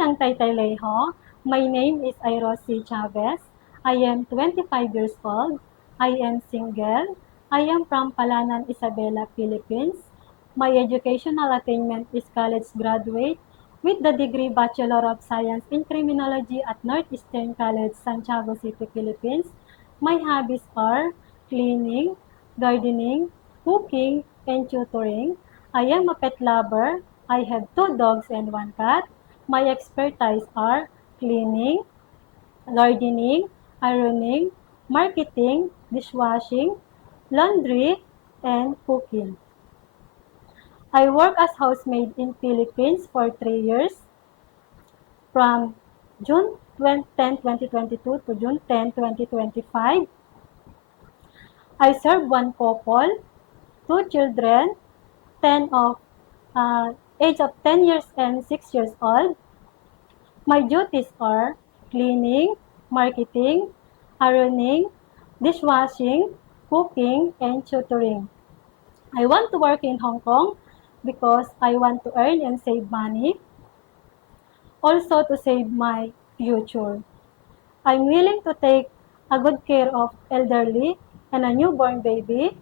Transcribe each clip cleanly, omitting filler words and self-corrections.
Magandang Taytayleho. My name is Irosi Chavez. I am 25 years old. I am single. I am from Palanan, Isabela, Philippines. My educational attainment is college graduate with the degree Bachelor of Science in Criminology at Northeastern College, Santiago City, Philippines. My hobbies are cleaning, gardening, cooking, and tutoring. I am a pet lover. I have 2 dogs and 1 cat. My expertise are cleaning, gardening, ironing, marketing, dishwashing, laundry, and cooking. I work as housemaid in Philippines for 3 years from June 10, 2022 to June 10, 2025. I serve 1 couple, 2 children, 10 of age of 10 years and 6 years old. My duties are cleaning, marketing, ironing, dishwashing, cooking, and tutoring. I want to work in Hong Kong because I want to earn and save money, also to save my future. I'm willing to take a good care of elderly and a newborn baby.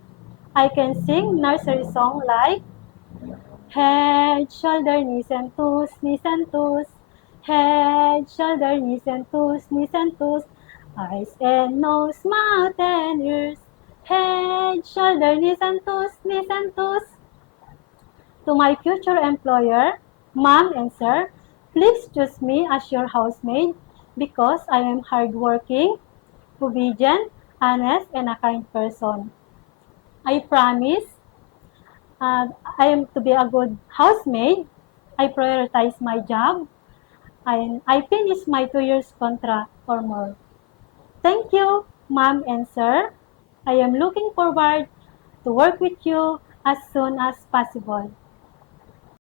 I can sing nursery song like head, shoulder, knees and toes, knees and toes. Head, shoulder, knees and toes, knees and toes. Eyes and nose, mouth and ears. Head, shoulder, knees and toes, knees and toes. To my future employer, ma'am and sir, please choose me as your housemaid because I am hardworking, obedient, honest, and a kind person. I promise I am to be a good housemaid. I prioritize my job. I finish my 2 years contract or more. Thank you, ma'am and sir. I am looking forward to work with you as soon as possible.